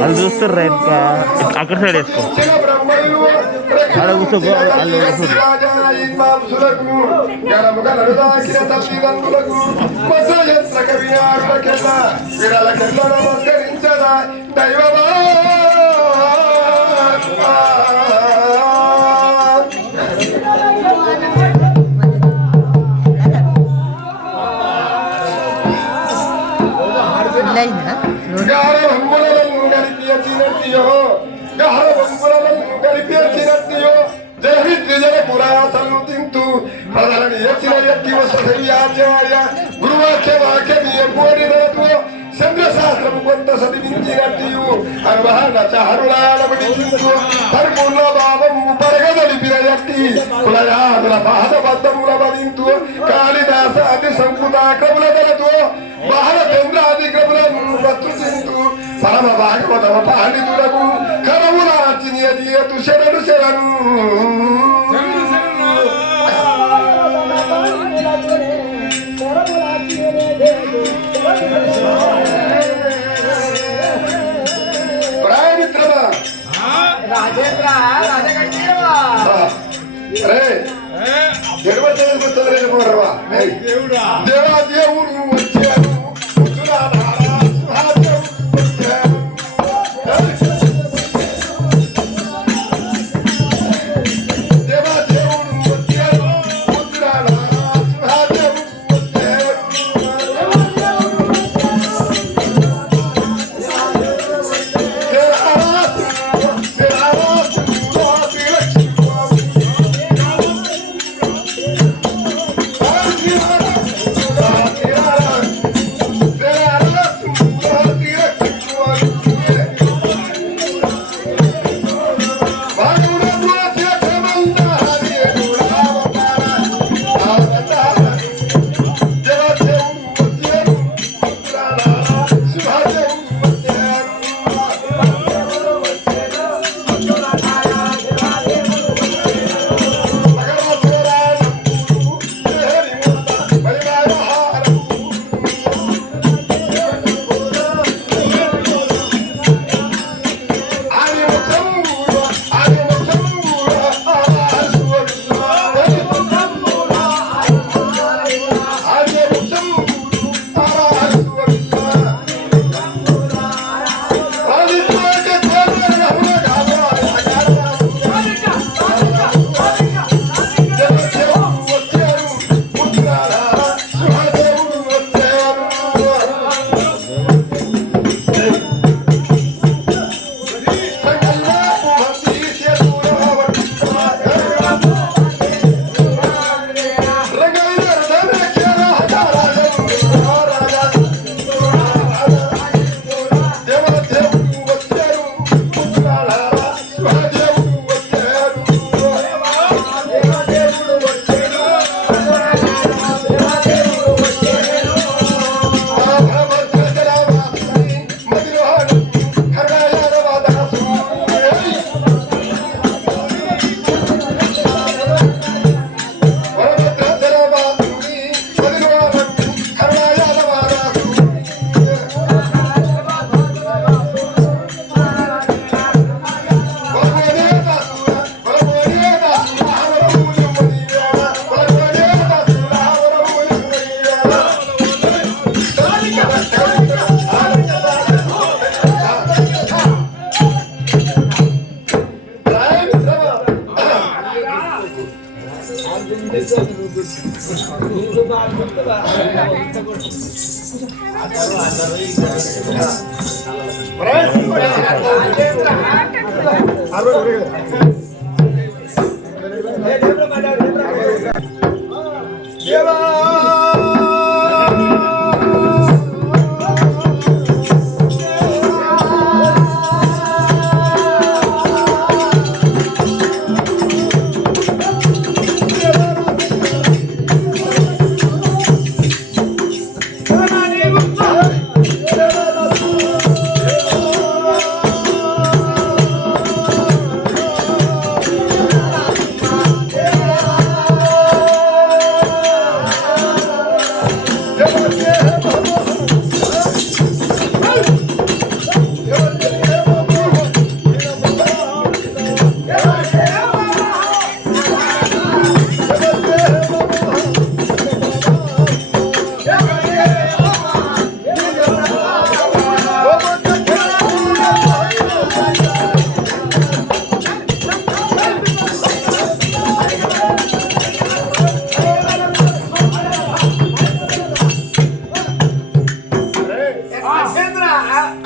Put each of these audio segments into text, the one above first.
వాళ్ళు చూస్తారు ఇంకా అక్కడ సైడ్ వేసుకో ఆడ కూర్చోకో వాళ్ళు దైవమా తింటూ ప్రజలను ఎచ్చిన ఎత్తి వసయాచార్య గురువాక్య వాక్యమీయకూడినతో చంద్రశాస్త్రము కొంత చదివించినట్టు అనుభాన చారులాడబడించు పరిపూర్ణ భావము పరగదలిపిన ఎట్టి కులయాదుల పాదబద్ధముల వదింతు కాళిదాస అతి సంకుతాక్రముల గలతో బాలచంద్రాది క్రములను పత్రుచింతు పరమ భాగవతమ పాండితులకు కరములాచినియతు శరణు శరణు దేవా దేవుడు వచ్చారు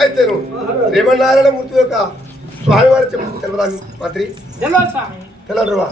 అయితే శ్రీమన్నారాయణ మూర్తి యొక్క స్వామివారి చెప్పి తెలవదా మంత్రి తెలవరువా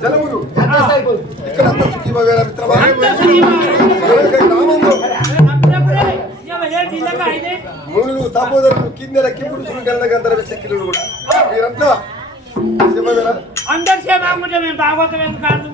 జనములు ఇక్కడ మునులు తాపోదరులు కింద కింపురుషులు గంధర శక్తులు కూడా మీరంతా అందరు సేవాకుంటే మేము భాగవతం ఏం కాదు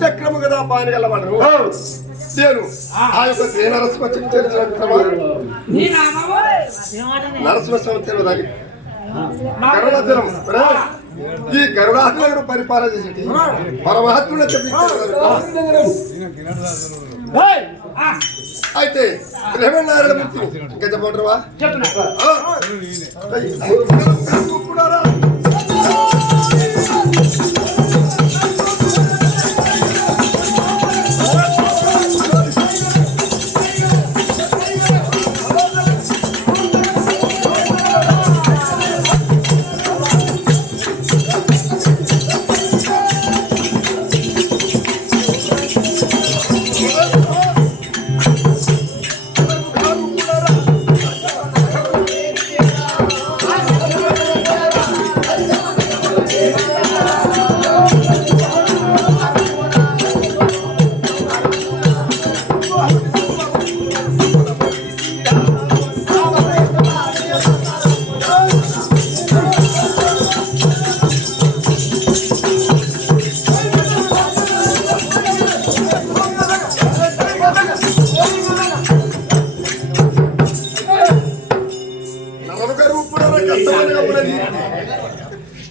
చక్రము కదా పాని వెళ్ళమన్నారు నేను ఆ యొక్క శ్రీ నరసింహ నరసింహస్వామి తెలియదాన్ని గరుడాచలం ఈ గరుడాచలను పరిపాలన చేసేటి పరమహత్తుడు చెప్పించారు. అయితే శ్రీమన్నారాయణ మూర్తి ఇంకా చెప్పమంటారా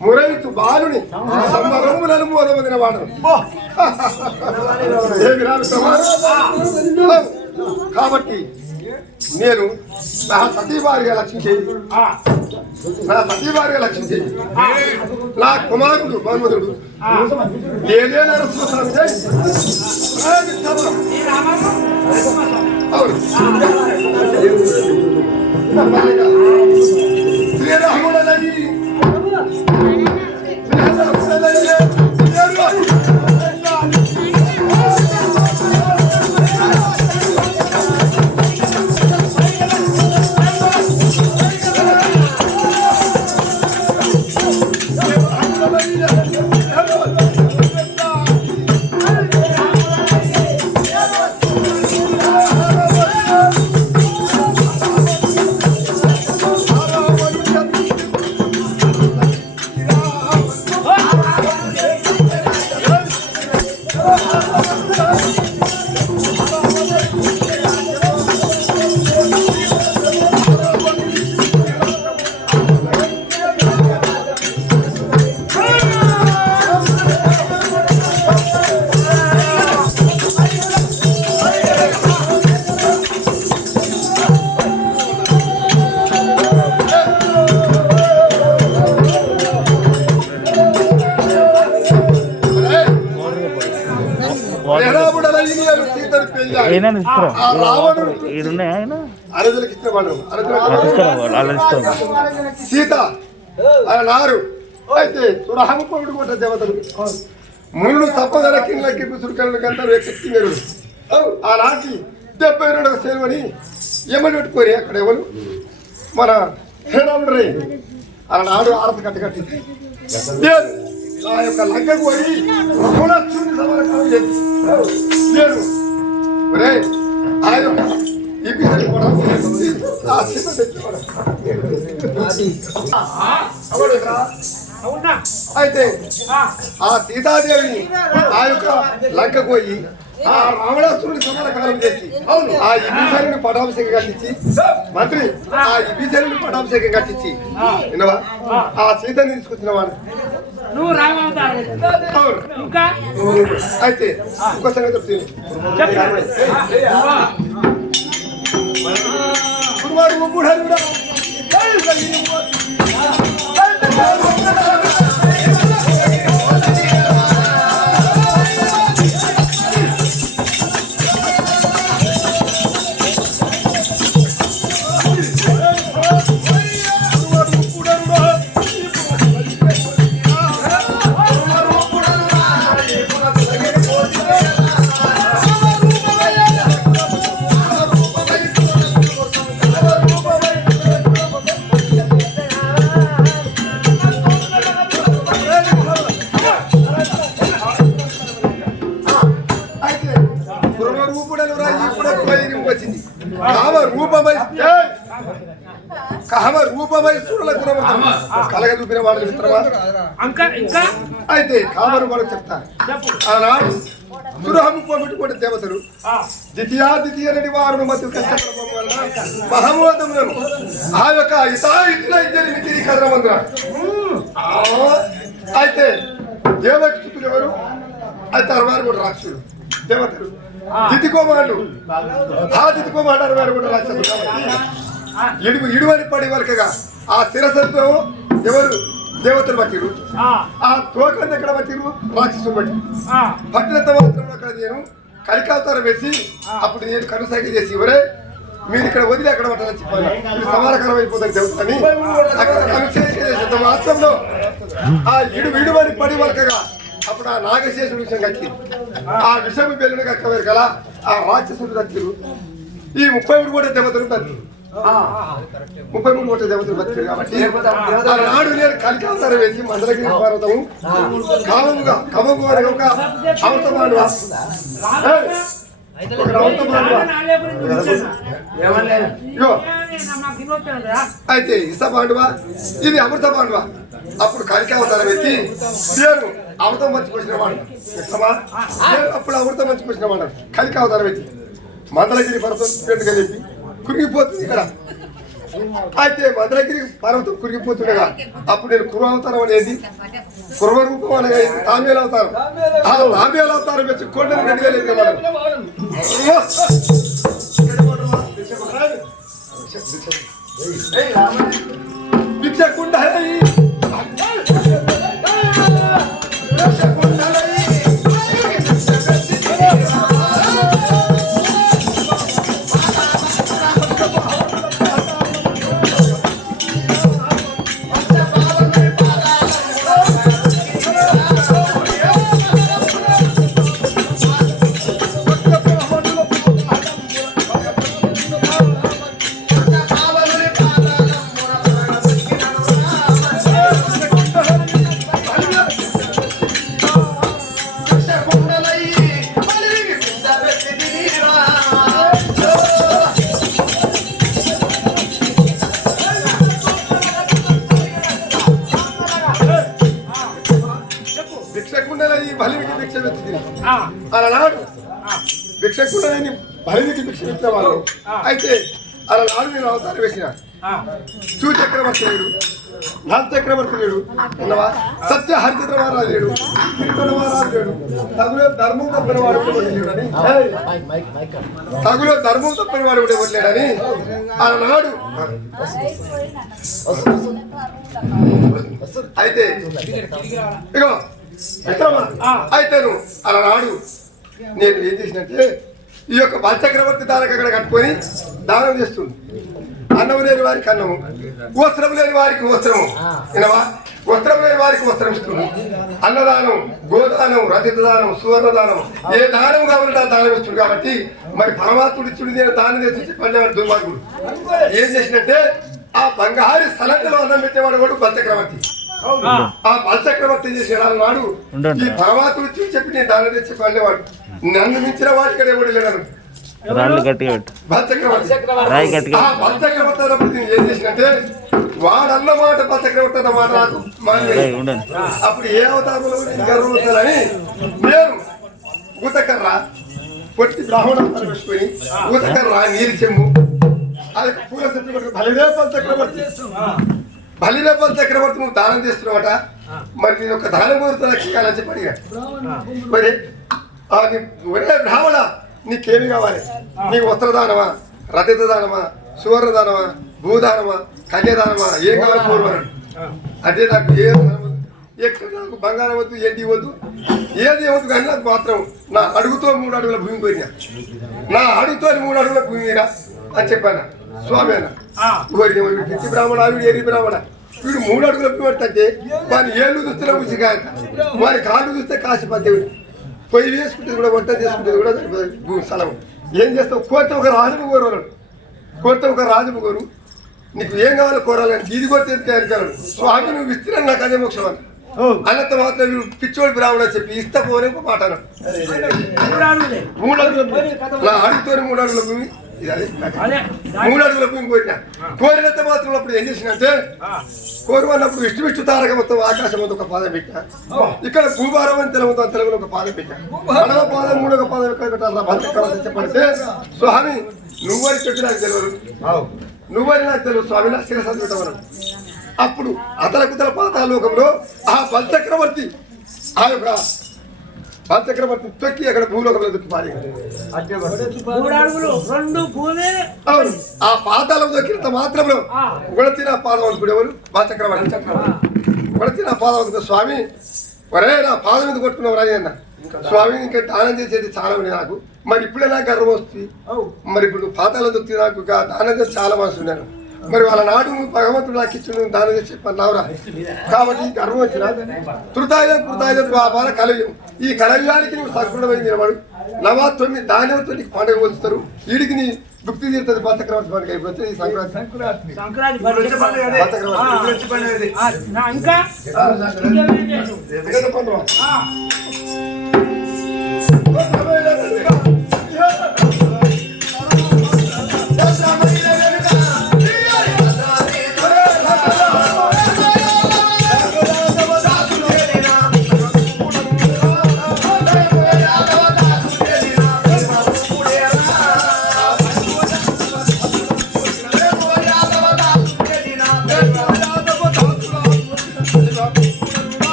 మురైతు బాలుని సంబరములను మోదమదిన వాడు కాబట్టి నేను నా సతీవారిగా లక్ష్యం చేయి నా కుమారుడు మన్మధుడు ఏదే నరసింహస్వామి అవును శ్రీరాముడని అయినా తీసుకురా ఆ రావణుడు ఈడున్నాయి ఆయన అరజులకు ఇష్టపడరు తీసుకురా అలా తీసుకో సీత ఆయన నారు అయితే సురహంకుడు కొట్ట దేవతలు ముళ్ళు తప్పదల కిందకి సురుకలను కంటారు ఎక్కింగరు ఆనాటి 72వ సేవని ఏమని పెట్టుకోరి అక్కడ ఎవరు మన హేరాముడు రే ఆనాడు ఆరత కట్టకట్టింది ఆ యొక్క లంకకు పోయి రఘునాథుని సమరకాలం చేసి నేను ఒరే ఆ యొక్క ఈ పిల్లలు కూడా ఆ సీత తెచ్చుకోవడం అవునా అయితే ఆ సీతాదేవిని ఆ యొక్క లంకకు పోయి ఆ రావణాసురుని సమరకాలం చేసి ఆ ఇబిసరుని పటాభిషేకం కట్టించి మంత్రి ఆ ఇబిసరుని పటాభిషేకం కట్టించి విన్నవా ఆ సీతని తీసుకొచ్చిన వాడు నువ్వు రామవుతావు అవును ఇంకా అయితే ఇంకో సంగతి చెప్తుంది కుమారు ముగ్గురు కూడా కలగ చూపిన వాడు మిత్రమా ఇంకా అయితే కామరు వాడు చెప్తా ఆనాడు సురహము పెట్టుకునే దేవతలు ద్వితీయ వారు మధ్య కష్టపడడం వల్ల మహమూతములను ఆ యొక్క ఇతర కదరమందున అయితే దేవక్షుతులు ఎవరు అయితే అరవారు కూడా రాక్షసుడు దేవతలు దితికోమాడు ఆ దితికోమాడు వారు కూడా రాక్షసుడు కాబట్టి ఇడువని పడి వరకగా ఆ శిరసత్వం ఎవరు దేవతలు పట్టిరు ఆ తోకని ఎక్కడ పట్టిరు రాక్షసులు పట్టి పట్టినంత మాత్రం అక్కడ నేను కలికావతారం వేసి అప్పుడు నేను కనుసాగి చేసి ఎవరే మీరు ఇక్కడ వదిలి అక్కడ పట్టాలని చెప్పాను సమానకరం అయిపోతుంది దేవతని అక్కడ కనుసాగి చేసేంత మాత్రంలో ఆ ఇడువని పడి వరకగా అప్పుడు ఆ నాగశేషుడు విషయం కట్టి ఆ విషయం వెళ్ళిన కక్కవేరు కదా ఆ రాక్షసుడు కట్టిరు ఈ 33 కోట్ల దేవతలు బతిరు 33 కోట్ల దేవతలు బతిరు కాబట్టి నాడు నేను కలికావతారం వేసి మందరగిరి పర్వతము కమము అనే ఒక అవతమానువా అయితే ఇస పాండువా ఇది అమృత పాండువా అప్పుడు కలికావతారం వేసి నేను అమృతం మంచిపోసిన వాడు అప్పుడు అమృతం మంచిపోసిన వాడు కలికావతారం వేసి మందరగిరి పర్వతం పెట్టుగా చెప్పి కురిగిపోతుంది ఇక్కడ అయితే మందరగిరి పర్వతం కురిగిపోతుండగా అప్పుడు నేను కుర్వ అవతారం అనేది కుర్వ రూపం అనగా తాంబేల అవతారం ఆ తాంబేల అవతారం వచ్చి కొండను గడిగా లేదు భిక్షకుండ అలనాడు భిక్షకుడని బలికి భిక్ష ఇచ్చిన వాళ్ళు అయితే అలనాడు నేను అవతారం వేసిన చక్రవర్తి లేడు, నల్ చక్రవర్తి లేడు, సత్య హరిచంద్ర మహారాజు లేడు, తిరుపతి మహారాజు లేడు, తగులో ధర్మం తప్పిన వాడు లేడని తగులో ధర్మం తప్పిన వాడు కూడా లేడని అలనాడు అయితే ఇగో మిత్రమా అయితే నువ్వు అలనాడు నేను ఏం చేసినట్టే ఈ యొక్క బలచక్రవర్తి దానికి అక్కడ కట్టుకొని దానం చేస్తుంది. అన్నం లేని వారికి అన్నము, వస్త్రం లేని వారికి వస్త్రము, వినవా? వస్త్రం లేని వారికి వస్త్రం ఇస్తుంది. అన్నదానం, గోదానం, రజిత దానం, సువర్ణ దానం, ఏ దానం కావాలంటే ఆ దానం ఇస్తుంది. కాబట్టి మరి పరమాత్ముడు ఇచ్చుడు నేను దానం చేసి పల్లెవాడు దుర్మార్గుడు ఏం చేసినట్టే ఆ బంగారు స్థలంలో అన్నం పెట్టేవాడు కూడా బలచక్రవర్తి. ఆ బలచక్రవర్తి చేసే నాడు ఈ పరమాత్ముడు ఇచ్చి చెప్పి నేను దానం తెచ్చి పల్లెవాడు నన్ను మించిన వాడి ఇక్కడ ఎవడు లేడు. బలచక్రవర్తి ఏం చేసినట్టే వాడన్న మాట బలచక్రవర్తి అన్న మాట నాకు అప్పుడు ఏ అవతారంలో గర్వం వస్తుందని నేను ఊతకర్ర పొట్టి బ్రాహ్మణ పెట్టుకొని ఊతకర్ర నీరు చెమ్ము అది పూల చెట్టు బలిరే బలచక్రవర్తి నువ్వు దానం చేస్తున్నావట. మరి నేను ఒక దానం కోరుతున్నా ఇవ్వాలని చెప్పి అడిగాడు. మరి ఒరే బ్రాహ్మణ నీకేమి కావాలి? నీకు వస్త్రదానమా, రతిత దానమా, సువర్ణ దానమా, భూదానమా, కన్యాదానమా, ఏం కావాలి కోరువన్నాడు. అంటే నాకు ఏ ఎక్కడ నాకు బంగారం వద్దు, ఏంటి వద్దు, ఏది వద్దు కానీ నాకు మాత్రం నా అడుగుతో 3 అడుగుల భూమి పోయినా, నా అడుగుతో 3 అడుగుల భూమి అని చెప్పాను. స్వామి అన్న పిచ్చి బ్రాహ్మణ వీడు ఎరి బ్రాహ్మణ వీడు 3 అడుగుల భూమి పడుతుంటే వారి ఏళ్ళు చూస్తే ఉచిగాయట, వారి కాళ్ళు చూస్తే కాశీపతి పొయ్యి వేసుకుంటే కూడా వంట చేసుకుంటే కూడా స్థలం. ఏం చేస్తావు? కోరితే ఒక రాజును కోరవాడు, కోరితే ఒక రాజును కోరు, నీకు ఏం కావాలో కోరాలని ఇది కొడితే ఎందుకు స్వామి నువ్వు ఇస్తున్నాను నాకు అదే మోక్షం అని అన్నంత మాత్రం వీడు పిచ్చోడు బ్రాహ్మణ చెప్పి ఇస్తా పోనే ఒక మాట అన్నాడు. 3 అడుగుల భూమి నా అడుగుతోనే 3 అడుగుల భూమి 3 అడుగుల భూమి కోరిన కోరినంత మాత్రం అప్పుడు ఏం చేసినంటే కోరువన్నప్పుడు విష్ణు తారక మొత్తం ఆకాశం మొత్తం ఒక పాదం పెట్టా, ఇక్కడ భూభారం అని తెలుగుతో తెలుగులో ఒక పాదం పెట్టా, 2వ పాదం 3వ పాదం ఎక్కడ పెట్టాలి బలచక్రవర్తి చెప్పడితే స్వామి నువ్వని చెప్పి నాకు తెలియదు, నువ్వని నాకు తెలియదు స్వామి నా శిరస పెట్టమన్నాడు. అప్పుడు అతలకుతల పాతాలోకంలో ఆ బలచక్రవర్తి ఆ యొక్క బలచక్రవర్తి తొక్కి అక్కడ భూలోకంలో దొక్కి పారి అవును ఆ పాతాళం దొక్కినంత మాత్రంలో ఉడచిన పాదవంతుడు ఎవరు? బలచక్రవర్తి. ఉడచిన పాదవంతుడు స్వామి ఒరే నా పాదం మీద కొట్టుకున్నావు రాజు అన్న. స్వామి ఇంకా దానం చేసేది చాలా ఉంది నాకు, మరి ఇప్పుడే నాకు గర్వం వస్తుంది, మరి ఇప్పుడు పాతాళం దొక్కి నాకు దానం చేసి చాలా మనసు ఉన్నాను, మరి వాళ్ళ నాడు భగవంతుడు నాకు ఇచ్చిన దానం చేసి చెప్పన్నావురా. కాబట్టి గర్వం వచ్చిన తృతాయ కృతాయ బాల కలయం ఈ కలయానికి నువ్వు సంస్కృతమైన నిలబడు. 9 దానితో నీకు పండుగ పోలుస్తారు, వీడికి నీ భక్తి తీరుతుంది. బలచక్రవర్తి పండుగ అయిపోతే ఈ సంక్రాంతి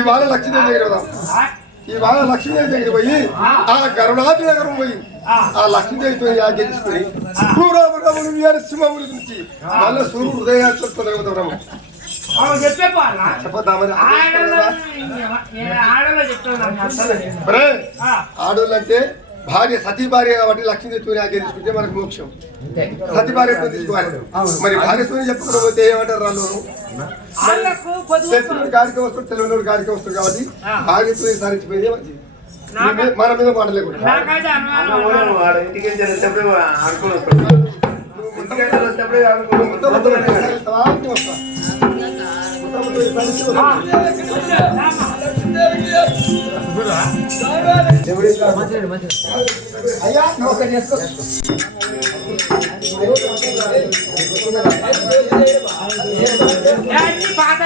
ఇవాళ లక్ష్మీదేవి దగ్గర పోదాం. ఇవాళ లక్ష్మీదేవి దగ్గర పోయి ఆ గరుడాద్రి నగరం పోయి ఆ లక్ష్మీదేవితో యాజ్ఞ తీసుకుని పూర్వములు సింహముల నుంచి మళ్ళీ సూర్యుడు హృదయాలు తొలగుతాము చెప్పద్దామని. ఆడోళ్ళు అంటే భార్య సతీ భార్య కాబట్టి లక్ష్మీదేవితో యాజ్ఞ తీసుకుంటే మనకు మోక్షం. సతీ భార్యతో తీసుకోవాలి, మరి భార్యతో చెప్పకపోతే ఏమంటారు వాళ్ళు? గాడికి వస్తుంది, తెలుగునోడు గాడికి వస్తుంది కాబట్టి భార్యతో సారించిపోయింది మంచిది. మన మీద మాటలేకుండా అయ్యా నువ్వు ఒకటి చేసుకో. పాత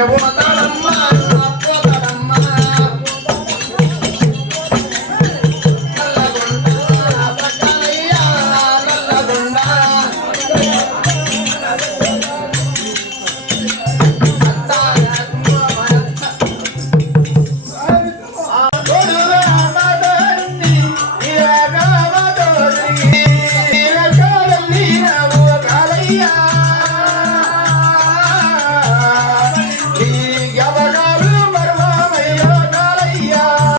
Vamos a